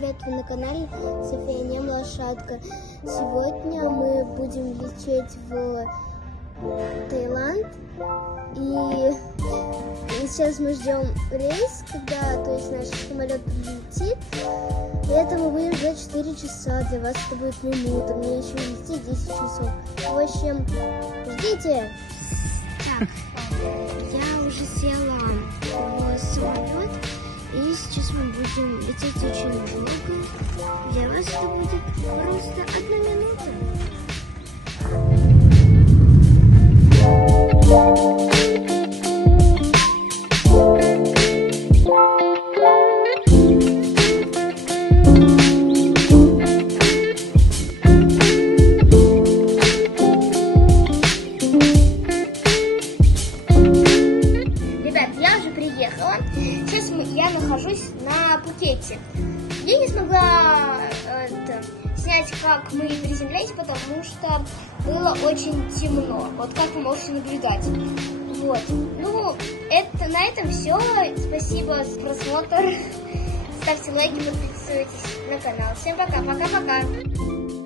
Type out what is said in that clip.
ребят, вы на канале София Нем Лошадка. Сегодня мы будем лететь в Таиланд. И сейчас мы ждем рейс, когда, то есть, наш самолет прилетит. И это мы будем ждать 4 часа. Для вас это будет минута. Мне еще лететь 10 часов. В общем, ждите. Так, я уже села в самолет. И сейчас мы будем лететь очень долго. Для вас это будет просто 1 минута. Ребят, я уже приехала. Сейчас я нахожусь на Пхукете. Я не смогла снять, как мы приземлялись, потому что было очень темно. Вот как вы можете наблюдать. Вот. Ну, на этом все. Спасибо за просмотр. Ставьте лайки, подписывайтесь на канал. Всем пока, пока-пока.